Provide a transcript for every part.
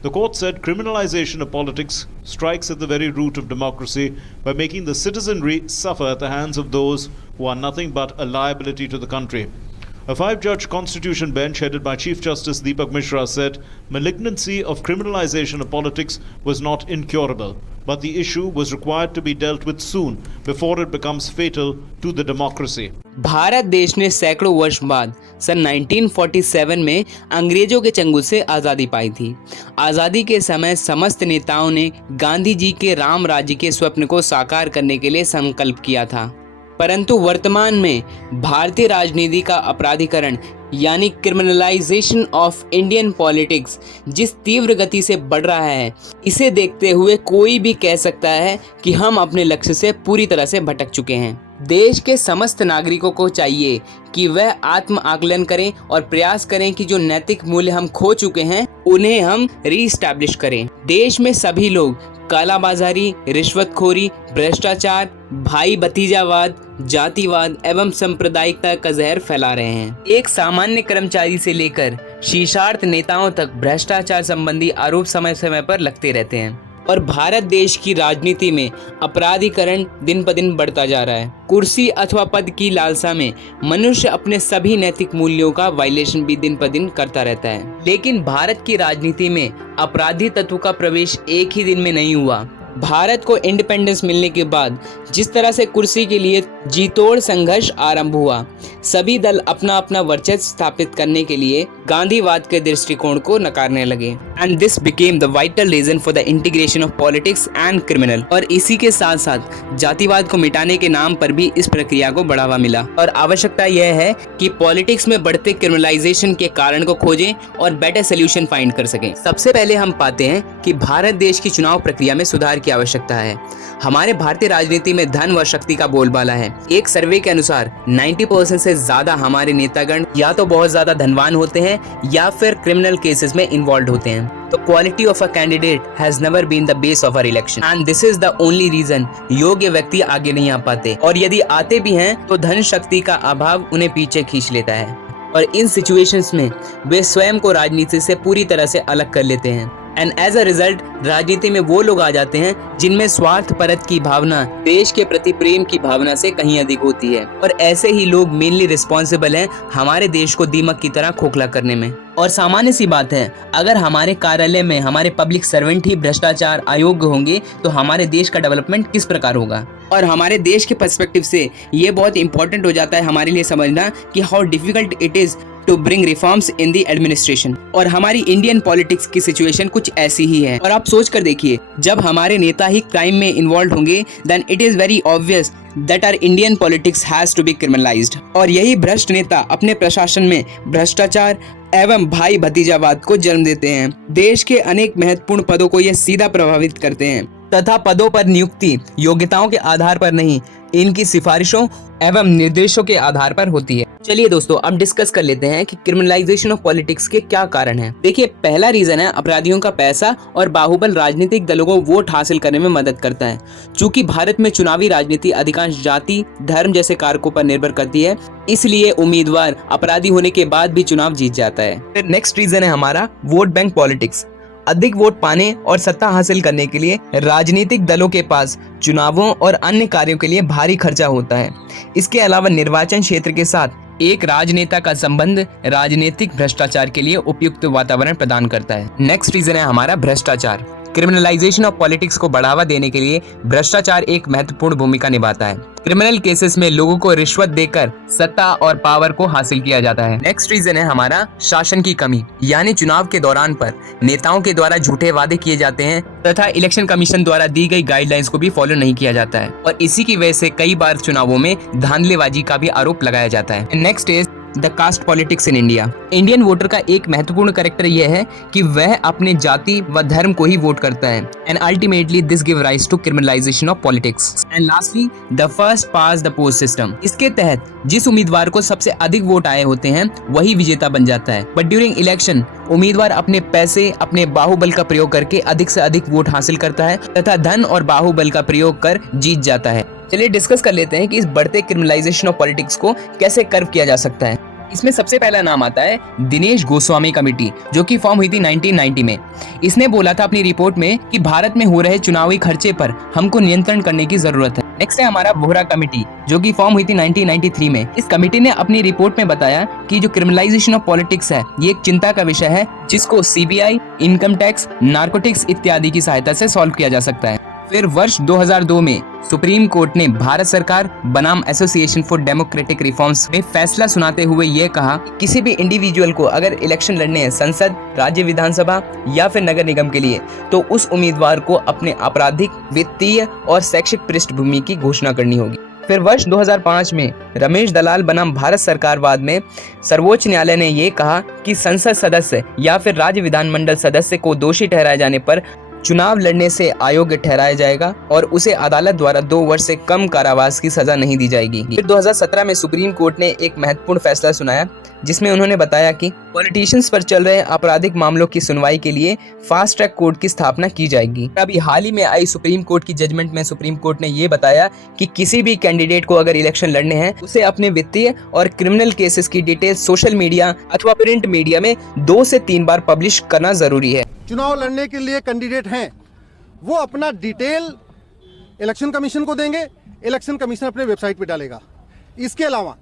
The court said criminalization of politics strikes at the very root of democracy by making the citizenry suffer at the hands of those who are nothing but a liability to the country. A 5-judge constitution bench headed by Chief Justice Deepak Mishra said malignancy of criminalization of politics was not incurable, but the issue was required to be dealt with soon before it becomes fatal to the democracy. Bharat देश ने सैकड़ों वर्ष बाद सन 1947 में अंग्रेजों के चंगुल से आज़ादी पाई थी। आज़ादी के समय समस्त नेताओं ने गांधी जी के राम राज्य के स्वप्न को साकार करने के लिए संकल्प किया था, परंतु वर्तमान में भारतीय राजनीति का अपराधीकरण यानी क्रिमिनलाइजेशन ऑफ इंडियन पॉलिटिक्स जिस तीव्र गति से बढ़ रहा है, इसे देखते हुए कोई भी कह सकता है कि हम अपने लक्ष्य से पूरी तरह से भटक चुके हैं। देश के समस्त नागरिकों को चाहिए कि वह आत्म आकलन करें और प्रयास करें कि जो नैतिक मूल्य हम खो चुके हैं उन्हें हम रीस्टैब्लिश करें। देश में सभी लोग कालाबाजारी, रिश्वतखोरी, भ्रष्टाचार, भाई भतीजावाद, जातिवाद एवं सांप्रदायिकता का जहर फैला रहे हैं। एक सामान्य कर्मचारी से लेकर शीर्षार्थ नेताओं तक भ्रष्टाचार संबंधी आरोप समय समय पर लगते रहते हैं और भारत देश की राजनीति में अपराधीकरण दिन ब दिन बढ़ता जा रहा है। कुर्सी अथवा पद की लालसा में मनुष्य अपने सभी नैतिक मूल्यों का वायलेशन भी दिन ब दिन करता रहता है। लेकिन भारत की राजनीति में अपराधी तत्व का प्रवेश एक ही दिन में नहीं हुआ। भारत को इंडिपेंडेंस मिलने के बाद जिस तरह से कुर्सी के लिए जीतोड़ संघर्ष आरंभ हुआ, सभी दल अपना अपना वर्चस्व स्थापित करने के लिए गांधीवाद के दृष्टिकोण को नकारने लगे and this became the vital reason for the integration of politics and criminal. और इसी के साथ साथ जातिवाद को मिटाने के नाम पर भी इस प्रक्रिया को बढ़ावा मिला और आवश्यकता यह है कि पॉलिटिक्स में बढ़ते क्रिमिनलाइजेशन के कारण को खोजें और बेटर सोल्यूशन फाइंड कर सकें। सबसे पहले हम पाते हैं कि भारत देश की चुनाव प्रक्रिया में सुधार की आवश्यकता है। हमारे भारतीय राजनीति में धन व शक्ति का बोलबाला है। एक सर्वे के अनुसार 90% से ज्यादा हमारे नेतागण या तो बहुत ज्यादा धनवान होते हैं या फिर क्रिमिनल केसेस में इन्वॉल्व होते हैं। तो quality of a candidate has never been the base of a election and this is the only reason योग्य व्यक्ति आगे नहीं आ पाते और यदि आते भी हैं तो धन शक्ति का अभाव उन्हें पीछे खींच लेता है और इन सिचुएशंस में वे स्वयं को राजनीति से पूरी तरह से अलग कर लेते हैं एंड एज अ रिजल्ट राजनीति में वो लोग आ जाते हैं जिनमें स्वार्थ परत की भावना देश के प्रति प्रेम की भावना से कहीं अधिक होती है और ऐसे ही लोग मेनली रिस्पॉन्सिबल हैं हमारे देश को दीमक की तरह खोखला करने में। और सामान्य सी बात है, अगर हमारे कार्यालय में हमारे पब्लिक सर्वेंट ही भ्रष्टाचार अयोग्य होंगे तो हमारे देश का डेवलपमेंट किस प्रकार होगा। और हमारे देश के पर्सपेक्टिव से ये बहुत इंपॉर्टेंट हो जाता है हमारे लिए समझना कि how difficult it is to bring reforms in the administration. और हमारी इंडियन पॉलिटिक्स की सिचुएशन कुछ ऐसी ही है और आप सोच कर देखिए, जब हमारे नेता ही क्राइम में इन्वॉल्व होंगे then it is very obvious that our Indian politics has to be criminalized. और यही भ्रष्ट नेता अपने प्रशासन में भ्रष्टाचार एवं भाई भतीजावाद को जन्म देते हैं। देश के अनेक महत्वपूर्ण पदों को यह सीधा प्रभावित करते हैं तथा पदों पर नियुक्ति योग्यताओं के आधार पर नहीं, इनकी सिफारिशों एवं निर्देशों के आधार पर होती है। चलिए दोस्तों, अब डिस्कस कर लेते हैं कि क्रिमिनलाइजेशन ऑफ पॉलिटिक्स के क्या कारण हैं। देखिए, पहला रीजन है अपराधियों का पैसा और बाहुबल राजनीतिक दलों को वोट हासिल करने में मदद करता है। चूंकि भारत में चुनावी राजनीति अधिकांश जाति धर्म जैसे कारकों पर निर्भर करती है, इसलिए उम्मीदवार अपराधी होने के बाद भी चुनाव जीत जाता है। नेक्स्ट रीजन है हमारा वोट बैंक पॉलिटिक्स। अधिक वोट पाने और सत्ता हासिल करने के लिए राजनीतिक दलों के पास चुनावों और अन्य कार्यों के लिए भारी खर्चा होता है। इसके अलावा निर्वाचन क्षेत्र के साथ एक राजनेता का संबंध राजनीतिक भ्रष्टाचार के लिए उपयुक्त वातावरण प्रदान करता है। नेक्स्ट रीजन है हमारा भ्रष्टाचार। क्रिमिनलाइजेशन ऑफ पॉलिटिक्स को बढ़ावा देने के लिए भ्रष्टाचार एक महत्वपूर्ण भूमिका निभाता है। क्रिमिनल केसेस में लोगों को रिश्वत देकर सत्ता और पावर को हासिल किया जाता है। नेक्स्ट रीजन है हमारा शासन की कमी, यानी चुनाव के दौरान पर नेताओं के द्वारा झूठे वादे किए जाते हैं तथा इलेक्शन कमीशन द्वारा दी गई गाइडलाइंस को भी फॉलो नहीं किया जाता है और इसी की वजह से कई बार चुनावों में धांधलीबाजी का भी आरोप लगाया जाता है। Next is the caste politics in India. Indian voter का एक महत्वपूर्ण कैरेक्टर यह है कि वह अपने जाति व धर्म को ही वोट करता है and ultimately this give rise to criminalization of politics. And lastly the first past the post system. इसके तहत जिस उम्मीदवार को सबसे अधिक वोट आए होते हैं वही विजेता बन जाता है, बट ड्यूरिंग इलेक्शन उम्मीदवार अपने पैसे अपने बाहुबल का प्रयोग करके अधिक से अधिक वोट हासिल करता है तथा धन और बाहुबल का प्रयोग कर जीत जाता है। चलिए डिस्कस कर लेते हैं कि इस बढ़ते क्रिमिनलाइजेशन ऑफ पॉलिटिक्स को कैसे कर्व किया जा सकता है। इसमें सबसे पहला नाम आता है दिनेश गोस्वामी कमेटी, जो कि फॉर्म हुई थी 1990 में। इसने बोला था अपनी रिपोर्ट में कि भारत में हो रहे चुनावी खर्चे पर हमको नियंत्रण करने की जरूरत है। नेक्स्ट है हमारा वोहरा कमेटी, जो कि फॉर्म हुई थी 1993 में। इस कमेटी ने अपनी रिपोर्ट में बताया कि जो क्रिमिनलाइजेशन ऑफ पॉलिटिक्स है, ये एक चिंता का विषय है, जिसको सीबीआई, इनकम टैक्स, नार्कोटिक्स इत्यादि की सहायता से सॉल्व किया जा सकता है। फिर वर्ष 2002 में सुप्रीम कोर्ट ने भारत सरकार बनाम एसोसिएशन फॉर डेमोक्रेटिक रिफॉर्म्स में फैसला सुनाते हुए ये कहा कि किसी भी इंडिविजुअल को अगर इलेक्शन लड़ने हैं संसद, राज्य विधानसभा या फिर नगर निगम के लिए, तो उस उम्मीदवार को अपने आपराधिक, वित्तीय और शैक्षिक पृष्ठभूमि की घोषणा करनी होगी। फिर वर्ष 2005 में रमेश दलाल बनाम भारत सरकार वाद में सर्वोच्च न्यायालय ने ये कहा कि संसद सदस्य या फिर राज्य विधानमंडल सदस्य को दोषी ठहराए जाने पर चुनाव लड़ने से अयोग्य ठहराया जाएगा और उसे अदालत द्वारा 2 वर्ष से कम कारावास की सजा नहीं दी जाएगी। फिर 2017 में सुप्रीम कोर्ट ने एक महत्वपूर्ण फैसला सुनाया, जिसमें उन्होंने बताया कि पॉलिटिशियंस पर चल रहे आपराधिक मामलों की सुनवाई के लिए फास्ट ट्रैक कोर्ट की स्थापना की जाएगी। अभी हाल ही में आई सुप्रीम कोर्ट की जजमेंट में सुप्रीम कोर्ट ने ये बताया कि किसी भी कैंडिडेट को अगर इलेक्शन लड़ने हैं, उसे अपने वित्तीय और क्रिमिनल केसेस की डिटेल सोशल मीडिया अथवा प्रिंट मीडिया में 2 से 3 बार पब्लिश करना जरूरी है। चुनाव लड़ने के लिए कैंडिडेट हैं, वो अपना डिटेल इलेक्शन कमीशन को देंगे, इलेक्शन कमीशन अपने वेबसाइट पे डालेगा। इसके अलावा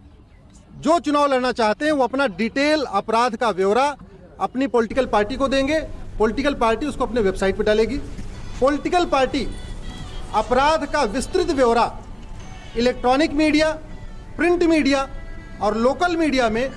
जो चुनाव लड़ना चाहते हैं वो अपना डिटेल अपराध का ब्यौरा अपनी पॉलिटिकल पार्टी को देंगे, पॉलिटिकल पार्टी उसको अपने वेबसाइट पे डालेगी। पॉलिटिकल पार्टी अपराध का विस्तृत ब्यौरा इलेक्ट्रॉनिक मीडिया, प्रिंट मीडिया और लोकल मीडिया में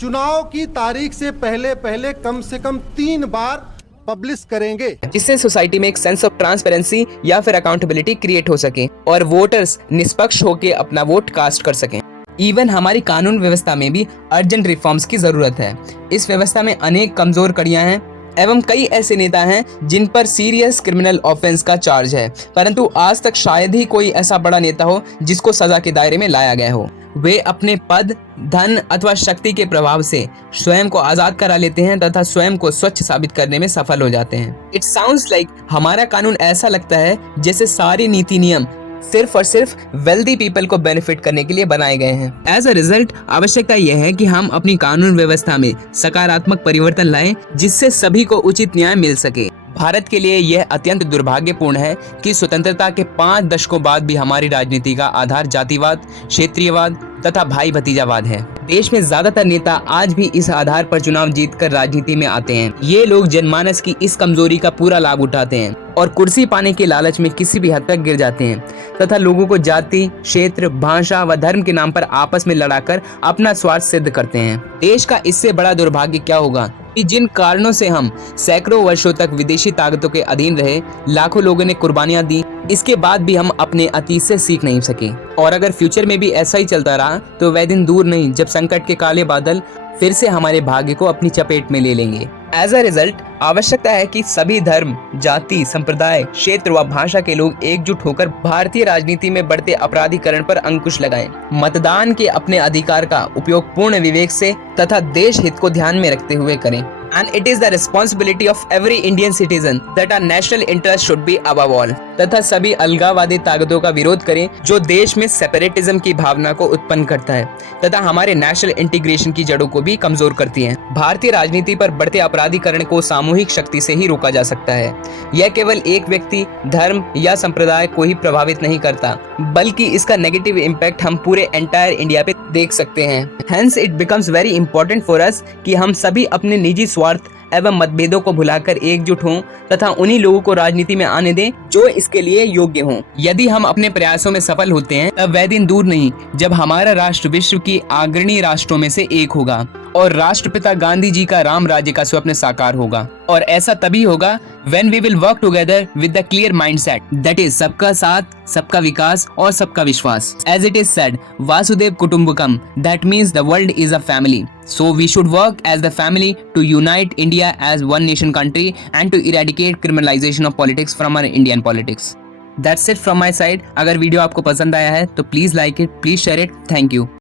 चुनाव की तारीख से पहले कम से कम 3 बार पब्लिश करेंगे, जिससे सोसाइटी में एक सेंस ऑफ ट्रांसपेरेंसी या फिर अकाउंटेबिलिटी क्रिएट हो सके और वोटर्स निष्पक्ष होकर अपना वोट कास्ट कर सकें। इवन हमारी कानून व्यवस्था में भी अर्जेंट रिफॉर्म्स की जरूरत है। इस व्यवस्था में अनेक कमजोर कड़ियां हैं एवं कई ऐसे नेता हैं जिन पर सीरियस क्रिमिनल ऑफेंस का चार्ज है, परंतु आज तक शायद ही कोई ऐसा बड़ा नेता हो जिसको सजा के दायरे में लाया गया हो। वे अपने पद, धन अथवा शक्ति के प्रभाव से स्वयं को आजाद करा लेते हैं तथा स्वयं को स्वच्छ साबित करने में सफल हो जाते हैं। इट साउंड्स लाइक हमारा कानून ऐसा लगता है जैसे सारी नीति नियम सिर्फ और सिर्फ वेल्दी पीपल को बेनिफिट करने के लिए बनाए गए हैं। एज अ रिजल्ट आवश्यकता यह है कि हम अपनी कानून व्यवस्था में सकारात्मक परिवर्तन लाएं, जिससे सभी को उचित न्याय मिल सके। भारत के लिए यह अत्यंत दुर्भाग्यपूर्ण है कि स्वतंत्रता के 5 दशकों बाद भी हमारी राजनीति का आधार जातिवाद, क्षेत्रीयवाद तथा भाई भतीजावाद है। देश में ज्यादातर नेता आज भी इस आधार पर चुनाव जीतकर राजनीति में आते हैं। ये लोग जनमानस की इस कमजोरी का पूरा लाभ उठाते हैं और कुर्सी पाने के लालच में किसी भी हद तक गिर जाते हैं तथा लोगों को जाति, क्षेत्र, भाषा व धर्म के नाम पर आपस में लड़ाकर अपना स्वार्थ सिद्ध करते हैं। देश का इससे बड़ा दुर्भाग्य क्या होगा कि जिन कारणों से हम सैकड़ों वर्षों तक विदेशी ताकतों के अधीन रहे, लाखों लोगों ने कुर्बानियां दी, इसके बाद भी हम अपने अतीत से सीख नहीं सके। और अगर फ्यूचर में भी ऐसा ही चलता रहा तो वह दिन दूर नहीं जब संकट के काले बादल फिर से हमारे भाग्य को अपनी चपेट में ले लेंगे। एज अ रिजल्ट आवश्यकता है कि सभी धर्म, जाति, संप्रदाय, क्षेत्र व भाषा के लोग एकजुट होकर भारतीय राजनीति में बढ़ते अपराधीकरण पर अंकुश लगाएं। मतदान के अपने अधिकार का उपयोग पूर्ण विवेक से तथा देश हित को ध्यान में रखते हुए करें। And it is the responsibility of every Indian citizen that our national interest should be above all। तथा सभी अलगाववादी ताकतों का विरोध करें जो देश में सेपरेटिज्म की भावना को उत्पन्न करता है तथा हमारे नेशनल इंटीग्रेशन की जड़ों को भी कमजोर करती है। भारतीय राजनीति पर बढ़ते अपराधीकरण को सामूहिक शक्ति से ही रोका जा सकता है। यह केवल एक व्यक्ति, धर्म या संप्रदाय को ही प्रभावित नहीं करता, बल्कि इसका नेगेटिव इम्पैक्ट हम पूरे एंटायर इंडिया पे देख सकते हैं। Hence it becomes very important for us कि हम सभी अपने निजी स्वार्थ एवं मतभेदों को भुलाकर एकजुट हों तथा उन्हीं लोगों को राजनीति में आने दें जो इसके लिए योग्य हों। यदि हम अपने प्रयासों में सफल होते हैं तब वह दिन दूर नहीं जब हमारा राष्ट्र विश्व की अग्रणी राष्ट्रों में से एक होगा और राष्ट्रपिता गांधी जी का राम राज्य का स्वप्न साकार होगा। और ऐसा तभी होगा when we will work together with the clear mindset that is सबका साथ, सबका विकास और सबका विश्वास। As it is said, Vasudev Kutumbakam, that means the world is a family. So we should work as the family to unite India as one nation country and to eradicate criminalization of politics from our Indian politics. That's it from my side. अगर video आपको पसंद आया है तो please like it, please share it. Thank you.